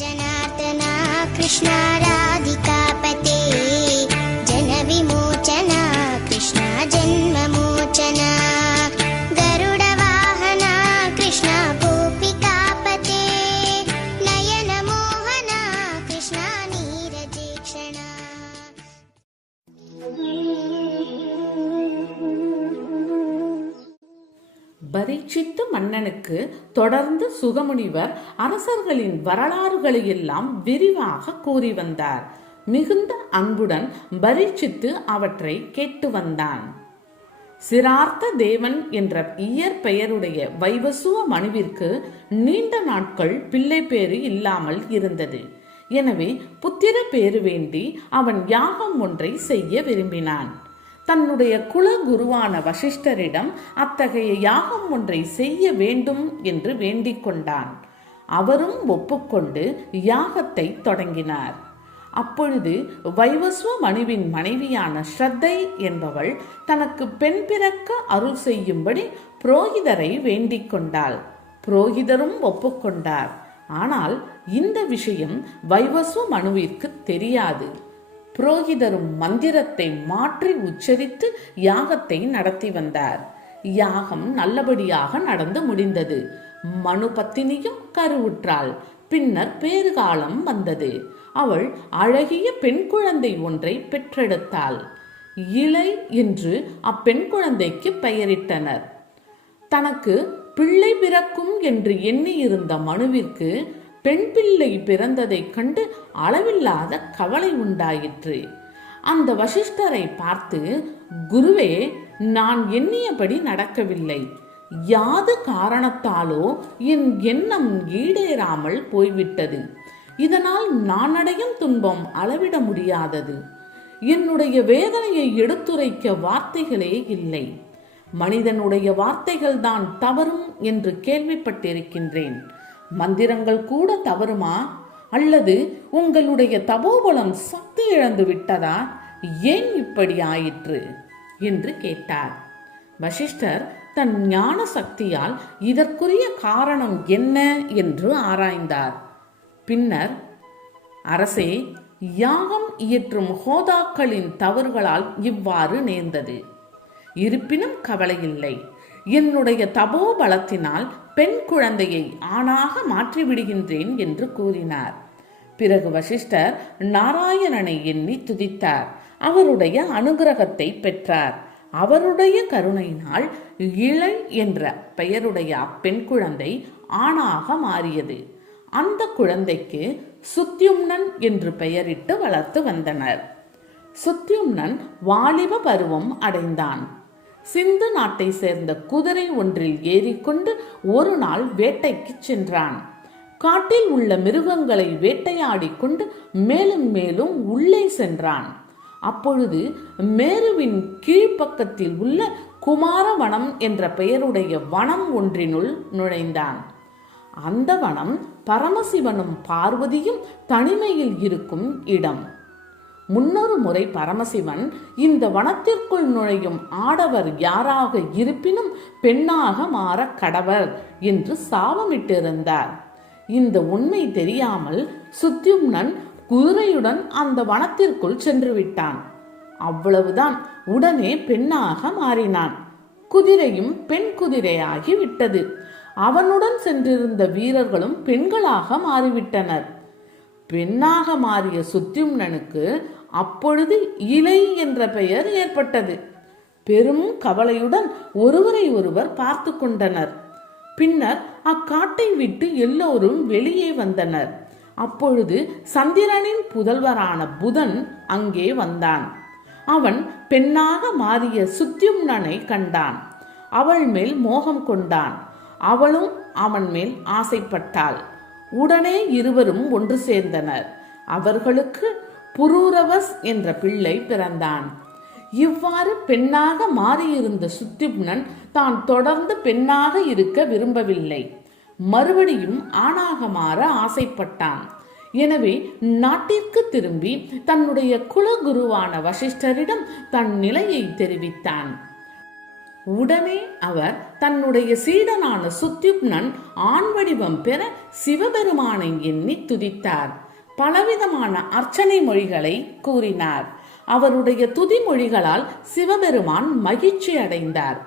जनार्दना कृष्ण राधिकापते जन विमोचना कृष्ण जन्ममोचना गरुड वाहना कृष्ण गोपिकापते नयन मोहना कृष्ण नीरजेक्षणा. பரீட்சித்து மன்னனுக்கு தொடர்ந்து சுகமுனிவர் அரசர்களின் வரலாறுகளை எல்லாம் விரிவாக கூறி வந்தார். மிகுந்த அன்புடன் பரீட்சித்து அவற்றை கேட்டு வந்தான். சிரார்த்த தேவன் என்ற இயற்பெயருடைய வைவசுவ மனுவிற்கு நீண்ட நாட்கள் பிள்ளை பேறு இல்லாமல் இருந்தது. எனவே புத்திர பேறு வேண்டி அவன் யாகம் ஒன்றை செய்ய விரும்பினான். தன்னுடைய குல குருவான வசிஷ்டரிடம் அத்தகைய யாகம் ஒன்றை செய்ய வேண்டும் என்று வேண்டிக் கொண்டான். அவரும் ஒப்புக்கொண்டு யாகத்தை தொடங்கினார். அப்பொழுது வைவஸ்வ மனுவின் மனைவியான ஸ்ரத்தை என்பவள் தனக்கு பெண் பிறக்க அருள் செய்யும்படி புரோகிதரை வேண்டிக் கொண்டாள். புரோகிதரும் ஒப்புக்கொண்டார். ஆனால் இந்த விஷயம் வைவஸ்வ மனுவிற்கு தெரியாது. புரோகிதரும் மந்திரத்தை மாற்றி உச்சரித்து யாகத்தை நடத்தி வந்தார். யாகம் நல்லபடியாக நடந்து முடிந்தது. மனு பத்தினியும் கருவுற்றாள். பின்னர் பேறுகாலம் வந்தது. அவள் அழகிய பெண் குழந்தை ஒன்றை பெற்றெடுத்தாள். இலை என்று அப்பெண் குழந்தைக்கு பெயரிட்டனர். தனக்கு பிள்ளை பிறக்கும் என்று எண்ணியிருந்த மனுவிற்கு பெண் பிள்ளை பிறந்ததைக் கண்டு அளவில்லாத கவலை உண்டாயிற்று. அந்த வசிஷ்டரை பார்த்து, குருவே, நான் எண்ணியபடி நடக்கவில்லை. யாது காரணத்தாலோ என் எண்ணம் ஈடேறாமல் போய்விட்டது. இதனால் நான் அடையும் துன்பம் அளவிட முடியாதது. என்னுடைய வேதனையை எடுத்துரைக்க வார்த்தைகளே இல்லை. மனிதனுடைய வார்த்தைகள் தான் தவறும் என்று கேள்விப்பட்டிருக்கின்றேன். மந்திரங்கள் கூட தவறுமா? அல்லது உங்களுடைய தபோபலம் சக்தி இழந்து விட்டதா? ஏன் இப்படி ஆயிற்று என்று கேட்டார். வசிஷ்டர் தன் ஞான சக்தியால் இதற்குரிய காரணம் என்ன என்று ஆராய்ந்தார். பின்னர், அரசே, யாகம் இயற்றும் ஹோதாக்களின் தவறுகளால் இவ்வாறு நேர்ந்தது. இருப்பினும் கவலையில்லை. என்னுடைய தபோபலத்தினால் பெண் குழந்தையை ஆணாக மாற்றிவிடுகின்றேன் என்று கூறினார். பிறகு வசிஷ்டர் நாராயணனை எண்ணி துதித்தார். அவருடைய அனுகிரகத்தை பெற்றார். அவருடைய கருணையினால் இளை என்ற பெயருடைய அப்பெண் குழந்தை ஆணாக மாறியது. அந்த குழந்தைக்கு சுத்யும்னன் என்று பெயரிட்டு வளர்த்து வந்தனர். சுத்யும்னன் வாலிப பருவம் அடைந்தான். சிந்து நாட்டை சேர்ந்த குதிரை ஒன்றில் ஏறிக்கொண்டு ஒரு நாள் வேட்டைக்கு சென்றான். காட்டில் உள்ள மிருகங்களை வேட்டையாடி கொண்டு மேலும் மேலும் உள்ளே சென்றான். அப்பொழுது மேருவின் கீழ்ப்பக்கத்தில் உள்ள குமாரவனம் என்ற பெயருடைய வனம் ஒன்றினுள் நுழைந்தான். அந்த வனம் பரமசிவனும் பார்வதியும் தனிமையில் இருக்கும் இடம். முன்னொரு முறை பரமசிவன் இந்த வனத்திற்குள் நுழையும் ஆடவர் யாராக இருப்பினும் பெண்ணாக மாற கடவர் என்று சாபமிட்டிருந்தார். இந்த உண்மை தெரியாமல் சுத்யும்னன் குதிரையுடன் அந்த வனத்திற்குள் சென்று விட்டான். அவ்வளவுதான், உடனே பெண்ணாக மாறினான். குதிரையும் பெண் குதிரையாகி விட்டது. அவனுடன் சென்றிருந்த வீரர்களும் பெண்களாக மாறிவிட்டனர். பெண்ணாக மாறிய சுத்யும்னனுக்கு அப்பொழுது இலை என்ற பெயர் ஏற்பட்டது. பெரும் கவலையுடன் ஒருவரை ஒருவர் பார்த்து கொண்டனர். பின்னர் அக்காட்டை விட்டு எல்லோரும் வெளியே வந்தனர். அப்பொழுது சந்திரனின் புதல்வரான புதன் அங்கே வந்தான். அவன் பெண்ணாக மாறிய சுத்யும்னனை கண்டான். அவள் மேல் மோகம் கொண்டான். அவளும் அவன் மேல் ஆசைப்பட்டாள். உடனே இருவரும் ஒன்று சேர்ந்தனர். அவர்களுக்கு புரூரவஸ் என்ற பிள்ளை பிறந்தான். இவ்வாறு பெண்ணாக மாறியிருந்த சுத்யும்னன் தான் தொடர்ந்து பெண்ணாக இருக்க விரும்பவில்லை. மறுபடியும் ஆணாக மாற ஆசைப்பட்டான். எனவே நாட்டிற்கு திரும்பி தன்னுடைய குலகுருவான வசிஷ்டரிடம் தன் நிலையை தெரிவித்தான். உடனே அவர் தன்னுடைய சீடனான சுத்யுப்னன் ஆண் வடிவம் பெற சிவபெருமானை எண்ணி துதித்தார். பலவிதமான அர்ச்சனை மொழிகளை கூறினார். அவருடைய துதி மொழிகளால் சிவபெருமான் மகிழ்ச்சி அடைந்தார்.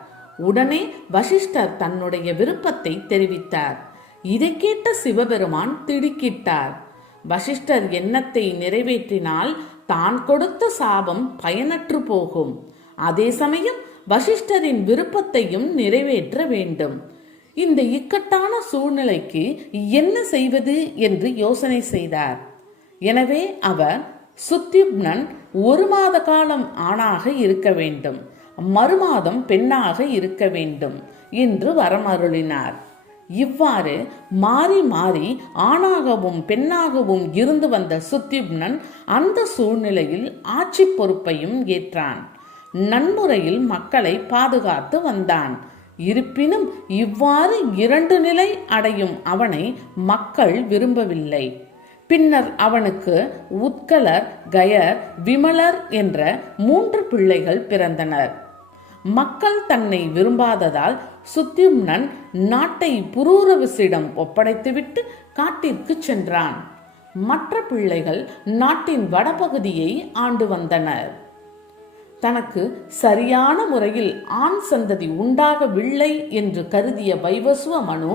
உடனே வசிஷ்டர் தன்னுடைய விருப்பத்தை தெரிவித்தார். இதை கேட்ட சிவபெருமான் திடுக்கிட்டார். வசிஷ்டர் எண்ணத்தை நிறைவேற்றினால் தான் கொடுத்த சாபம் பயனற்று போகும். அதே சமயம் வசிஷ்டரின் விருப்பத்தையும் நிறைவேற்ற வேண்டும். இந்த இக்கட்டான சூழ்நிலைக்கு என்ன செய்வது என்று யோசனை செய்தார். எனவே அவர் சுத்யுப்னன் 1 மாத காலம் ஆணாக இருக்க வேண்டும், மறுமாதம் பெண்ணாக இருக்க வேண்டும் என்று வரமருளினார். இவ்வாறு மாறி மாறி ஆணாகவும் பெண்ணாகவும் இருந்து வந்த சுத்யுப்னன் அந்த சூழ்நிலையில் ஆட்சி பொறுப்பையும் ஏற்றான். நன்முறையில் மக்களை பாதுகாத்து வந்தான். இருப்பினும் இவ்வாறு 2 நிலை அடையும் அவனை மக்கள் விரும்பவில்லை. பின்னர் அவனுக்கு உத்கலர், கயர், விமலர் என்ற 3 பிள்ளைகள் பிறந்தனர். மக்கள் தன்னை விரும்பாததால் சுத்யும்னன் நாட்டை புரூரவசிடம் ஒப்படைத்துவிட்டு காட்டிற்கு சென்றான். மற்ற பிள்ளைகள் நாட்டின் வடபகுதியை ஆண்டு வந்தனர். தனக்கு சரியான முறையில் ஆண் சந்ததி உண்டாகவில்லை என்று கருதிய வைவஸ்வ மனு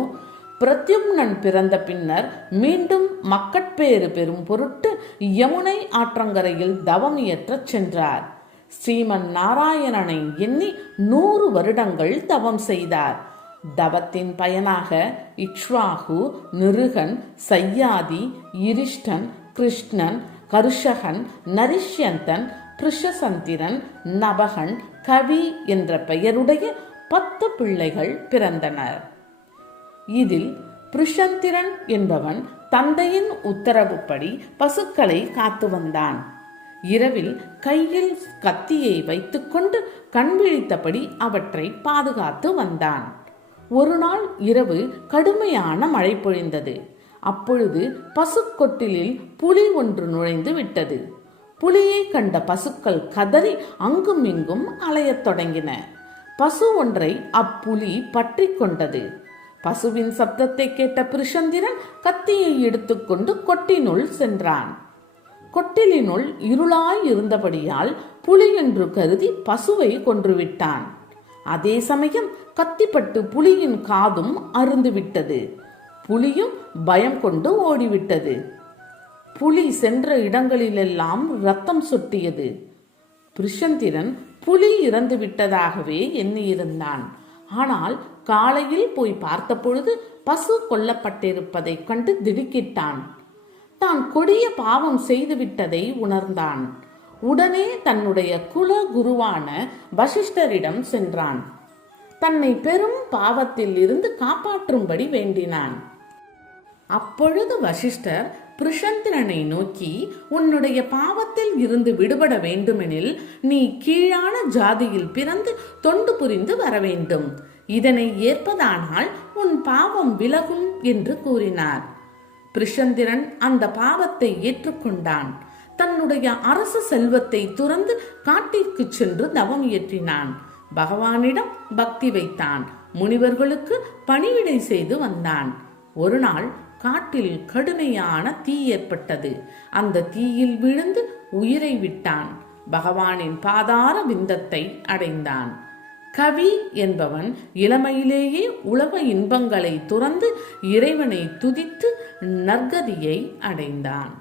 பிரத்யும்னன் பிறந்த பின்னர் மீண்டும் மக்கட்பேறு பெறும் பொருட்டு யமுனை ஆற்றங்கரையில் தவம் இயற்றச் சென்றார். ஸ்ரீமன் நாராயணனை எண்ணி 100 வருடங்கள் தவம் செய்தார். தவத்தின் பயனாக இக்ஷ்வாகு, நிருகன், சய்யாதி, இரிஷ்டன், கிருஷ்ணன், கருஷகன், நரிஷ்யந்தன், பிருஷசந்திரன், நபகன், கவி என்ற பெயருடைய 10 பிள்ளைகள் பிறந்தனர். இதில் பிருஷந்திரன் என்பவன் தந்தையின் உத்தரவுப்படி பசுக்களை காத்து வந்தான். இரவில் கையில் கத்தியை வைத்துக்கொண்டு கண் விழித்தபடி அவற்றை பாதுகாத்து வந்தான். ஒரு நாள் இரவு கடுமையான மழை பொழிந்தது. அப்பொழுது பசுக்கொட்டிலில் புலி ஒன்று நுழைந்து விட்டது. புலியை கண்ட பசுக்கள் கதறி அங்கும் இங்கும் அலையத் தொடங்கின. பசு ஒன்றை அப்புலி பற்றி கொண்டது. பசுவின் சப்தத்தை கேட்ட பிருஷந்திரன் கத்தியை எடுத்துக்கொண்டு கொட்டினுள் சென்றான். கொட்டிலினுள் இருளாய் இருந்தபடியால் புலி என்று கருதி பசுவை கொன்றுவிட்டான். அதே சமயம் கத்திப்பட்டு புலியின் காதும் அருந்துவிட்டது. புலியும் பயம் கொண்டு ஓடிவிட்டது. புலி சென்ற இடங்களிலெல்லாம் இரத்தம் சொட்டியது. பிருஷந்திரன் புலி இறந்து விட்டதாகவே எண்ணியிருந்தான். ஆனால் காலையில் போய் பார்த்தபொழுது பசு கொல்லப்பட்டிருப்பதை கண்டு திடுக்கிட்டான். தான் கொடிய பாவம் செய்துவிட்டதை உணர்ந்தான். உடனே தன்னுடைய குல குருவான வசிஷ்டரிடம் சென்றான். தன்னை பெரும் பாவத்தில் இருந்து காப்பாற்றும்படி வேண்டினான். அப்பொழுது வசிஷ்டர் பிருஷந்திரனை நோக்கி, உன்னுடைய பாவத்தில் இருந்து விடுபட வேண்டுமெனில் நீ கீழான ஜாதியில் பிறந்து தொண்டு புரிந்து வர வேண்டும். இதனை ஏற்பதானால் உன் பாவம் விலகும் என்று கூறினார். பிருஷந்திரன் அந்த பாவத்தை ஏற்றுக்கொண்டான். தன்னுடைய அரச செல்வத்தை துறந்து காட்டிற்கு சென்று தவம் இயற்றினான். பகவானிடம் பக்தி வைத்தான். முனிவர்களுக்கு பணிவிடை செய்து வந்தான். ஒரு நாள் காட்டில் கடுமையான தீ ஏற்பட்டது. அந்த தீயில் விழுந்து உயிரை விட்டான். பகவானின் பாதார விந்தத்தை அடைந்தான். கவி என்பவன் இளமையிலேயே உலக இன்பங்களை துறந்து இறைவனை துதித்து நற்கதியை அடைந்தான்.